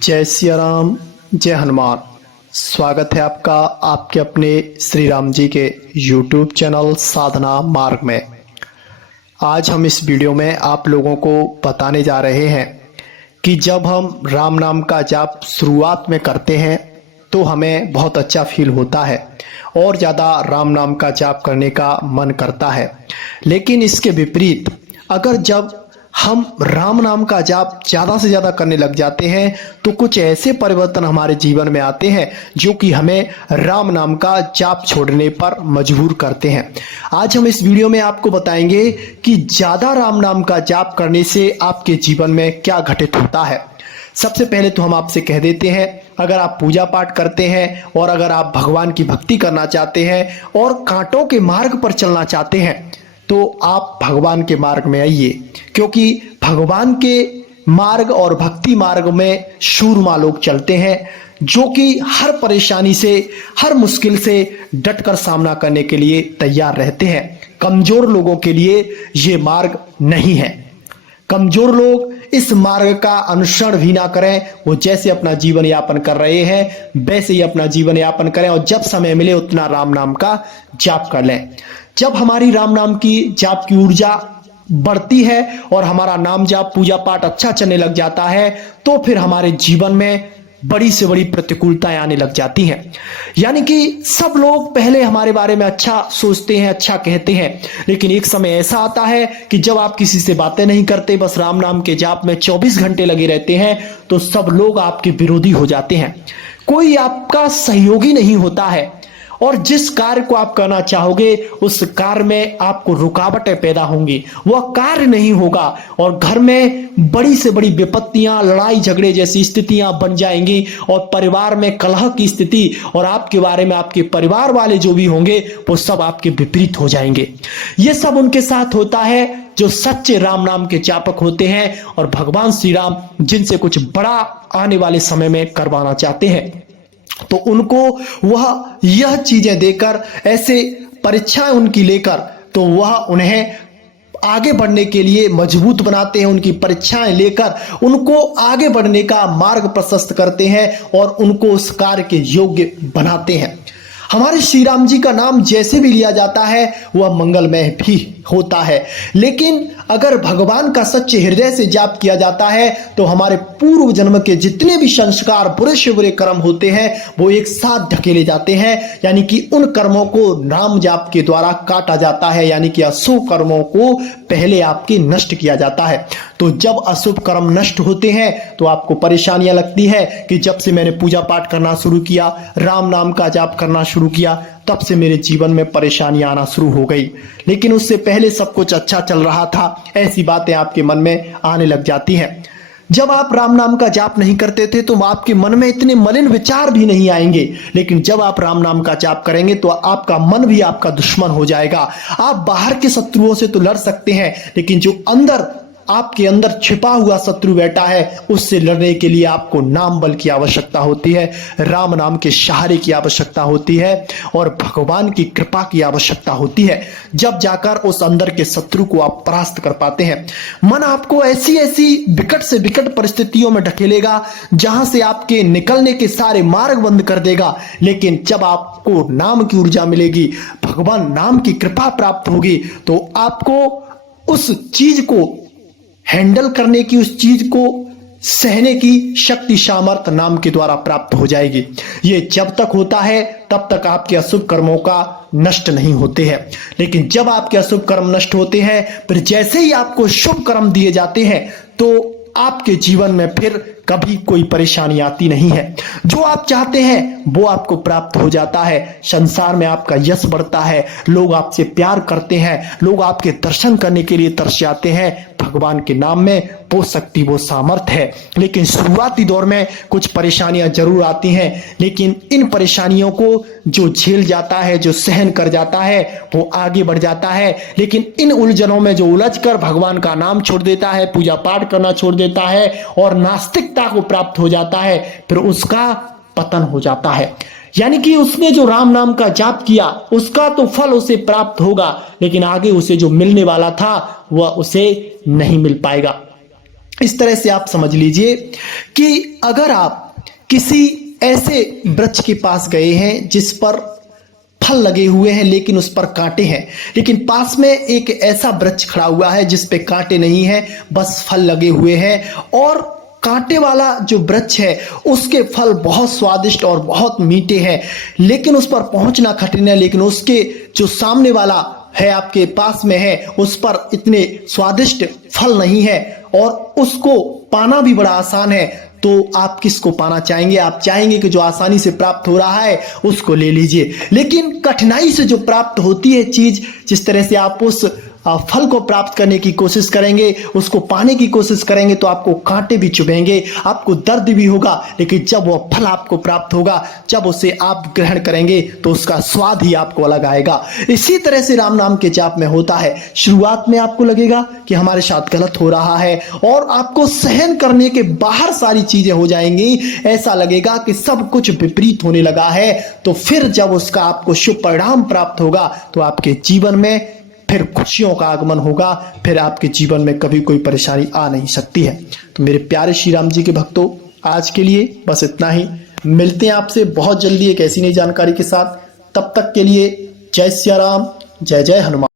जय सिया राम, जय हनुमान। स्वागत है आपका आपके अपने श्री राम जी के YouTube चैनल साधना मार्ग में। आज हम इस वीडियो में आप लोगों को बताने जा रहे हैं कि जब हम राम नाम का जाप शुरुआत में करते हैं तो हमें बहुत अच्छा फील होता है और ज़्यादा राम नाम का जाप करने का मन करता है। लेकिन इसके विपरीत अगर जब हम राम नाम का जाप ज़्यादा से ज़्यादा करने लग जाते हैं तो कुछ ऐसे परिवर्तन हमारे जीवन में आते हैं जो कि हमें राम नाम का जाप छोड़ने पर मजबूर करते हैं। आज हम इस वीडियो में आपको बताएंगे कि ज़्यादा राम नाम का जाप करने से आपके जीवन में क्या घटित होता है। सबसे पहले तो हम आपसे कह देते हैं, अगर आप पूजा पाठ करते हैं और अगर आप भगवान की भक्ति करना चाहते हैं और कांटों के मार्ग पर चलना चाहते हैं तो आप भगवान के मार्ग में आइए, क्योंकि भगवान के मार्ग और भक्ति मार्ग में शूरमा लोग चलते हैं जो कि हर परेशानी से, हर मुश्किल से डटकर सामना करने के लिए तैयार रहते हैं। कमजोर लोगों के लिए ये मार्ग नहीं है। कमजोर लोग इस मार्ग का अनुसरण भी ना करें, वो जैसे अपना जीवन यापन कर रहे हैं वैसे ही अपना जीवन यापन करें और जब समय मिले उतना राम नाम का जाप कर लें। जब हमारी राम नाम की जाप की ऊर्जा बढ़ती है और हमारा नाम जाप पूजा पाठ अच्छा चलने लग जाता है तो फिर हमारे जीवन में बड़ी से बड़ी प्रतिकूलताएं आने लग जाती हैं। यानी कि सब लोग पहले हमारे बारे में अच्छा सोचते हैं, अच्छा कहते हैं, लेकिन एक समय ऐसा आता है कि जब आप किसी से बातें नहीं करते, बस राम नाम के जाप में 24 घंटे लगे रहते हैं तो सब लोग आपके विरोधी हो जाते हैं। कोई आपका सहयोगी नहीं होता है और जिस कार्य को आप करना चाहोगे उस कार्य में आपको रुकावटें पैदा होंगी, वह कार्य नहीं होगा और घर में बड़ी से बड़ी विपत्तियां, लड़ाई झगड़े जैसी स्थितियां बन जाएंगी और परिवार में कलह की स्थिति और आपके बारे में आपके परिवार वाले जो भी होंगे वो सब आपके विपरीत हो जाएंगे। ये सब उनके साथ होता है जो सच्चे राम नाम के जापक होते हैं और भगवान श्री राम जिनसे कुछ बड़ा आने वाले समय में करवाना चाहते हैं तो उनको वह यह चीजें देकर, ऐसे परीक्षाएं उनकी लेकर, तो वह उन्हें आगे बढ़ने के लिए मजबूत बनाते हैं। उनकी परीक्षाएं लेकर उनको आगे बढ़ने का मार्ग प्रशस्त करते हैं और उनको उस कार्य के योग्य बनाते हैं। हमारे श्री राम जी का नाम जैसे भी लिया जाता है वह मंगलमय भी होता है, लेकिन अगर भगवान का सच्चे हृदय से जाप किया जाता है तो हमारे पूर्व जन्म के जितने भी संस्कार, बुरे से बुरे कर्म होते हैं वो एक साथ ढकेले जाते हैं। यानी कि उन कर्मों को नाम जाप के द्वारा काटा जाता है, यानी कि अशुभ कर्मों को पहले आपके नष्ट किया जाता है। तो जब अशुभ कर्म नष्ट होते हैं तो आपको परेशानियां लगती है कि जब से मैंने पूजा पाठ करना शुरू किया, राम नाम का जाप करना शुरू किया, तब से मेरे जीवन में परेशानियां आना शुरू हो गई, लेकिन उससे पहले सब कुछ अच्छा चल रहा था। ऐसी बातें आपके मन में आने लग जाती हैं। जब आप राम नाम का जाप नहीं करते थे तो आपके मन में इतने मलिन विचार भी नहीं आएंगे, लेकिन जब आप राम नाम का जाप करेंगे तो आपका मन भी आपका दुश्मन हो जाएगा। आप बाहर के शत्रुओं से तो लड़ सकते हैं, लेकिन जो अंदर आपके अंदर छिपा हुआ शत्रु बैठा है उससे लड़ने के लिए आपको नाम बल की आवश्यकता होती है, राम नाम के सहारे की आवश्यकता होती है और भगवान की कृपा की आवश्यकता होती है। जब जाकर उस अंदर के शत्रु को आप परास्त कर पाते हैं। मन आपको ऐसी ऐसी विकट से विकट परिस्थितियों में ढकेलेगा जहां से आपके निकलने के सारे मार्ग बंद कर देगा, लेकिन जब आपको नाम की ऊर्जा मिलेगी, भगवान नाम की कृपा प्राप्त होगी तो आपको उस चीज को हैंडल करने की, उस चीज को सहने की शक्ति, सामर्थ्य नाम के द्वारा प्राप्त हो जाएगी। ये जब तक होता है तब तक आपके अशुभ कर्मों का नष्ट नहीं होते हैं, लेकिन जब आपके अशुभ कर्म नष्ट होते हैं फिर जैसे ही आपको शुभ कर्म दिए जाते हैं तो आपके जीवन में फिर कभी कोई परेशानी आती नहीं है। जो आप चाहते हैं वो आपको प्राप्त हो जाता है। संसार में आपका यश बढ़ता है, लोग आपसे प्यार करते हैं, लोग आपके दर्शन करने के लिए तरस जाते हैं। भगवान के नाम में वो शक्ति, वो सामर्थ्य है। लेकिन शुरुआती दौर में कुछ परेशानियां जरूर आती हैं, लेकिन इन परेशानियों को जो झेल जाता है, जो सहन कर जाता है वो आगे बढ़ जाता है। लेकिन इन उलझनों में जो उलझकर भगवान का नाम छोड़ देता है, पूजा पाठ करना छोड़ देता है और नास्तिकता को प्राप्त हो जाता है, फिर उसका पतन हो जाता है। यानी कि उसने जो राम नाम का जाप किया उसका तो फल उसे प्राप्त होगा, लेकिन आगे उसे जो मिलने वाला था वह उसे नहीं मिल पाएगा। इस तरह से आप समझ लीजिए कि अगर आप किसी ऐसे वृक्ष के पास गए हैं जिस पर फल लगे हुए हैं लेकिन उस पर कांटे हैं, लेकिन पास में एक ऐसा वृक्ष खड़ा हुआ है जिस पे कांटे नहीं है, बस फल लगे हुए हैं, और कांटे वाला जो वृक्ष है उसके फल बहुत स्वादिष्ट और बहुत मीठे हैं, लेकिन उस पर पहुंचना कठिन है, लेकिन उसके जो सामने वाला है आपके पास में है उस पर इतने स्वादिष्ट फल नहीं है और उसको पाना भी बड़ा आसान है, तो आप किसको पाना चाहेंगे? आप चाहेंगे कि जो आसानी से प्राप्त हो रहा है उसको ले लीजिए, लेकिन कठिनाई से जो प्राप्त होती है चीज, जिस तरह से आप उस फल को प्राप्त करने की कोशिश करेंगे, उसको पाने की कोशिश करेंगे, तो आपको कांटे भी चुभेंगे, आपको दर्द भी होगा, लेकिन जब वह फल आपको प्राप्त होगा, जब उसे आप ग्रहण करेंगे तो उसका स्वाद ही आपको अलग आएगा। इसी तरह से राम नाम के जाप में होता है, शुरुआत में आपको लगेगा कि हमारे साथ गलत हो रहा है और आपको सहन करने के बाहर सारी चीजें हो जाएंगी, ऐसा लगेगा कि सब कुछ विपरीत होने लगा है, तो फिर जब उसका आपको शुभ परिणाम प्राप्त होगा तो आपके जीवन में फिर खुशियों का आगमन होगा, फिर आपके जीवन में कभी कोई परेशानी आ नहीं सकती है। तो मेरे प्यारे श्री राम जी के भक्तों, आज के लिए बस इतना ही। मिलते हैं आपसे बहुत जल्दी एक ऐसी नई जानकारी के साथ। तब तक के लिए जय सिया राम, जय जय हनुमान।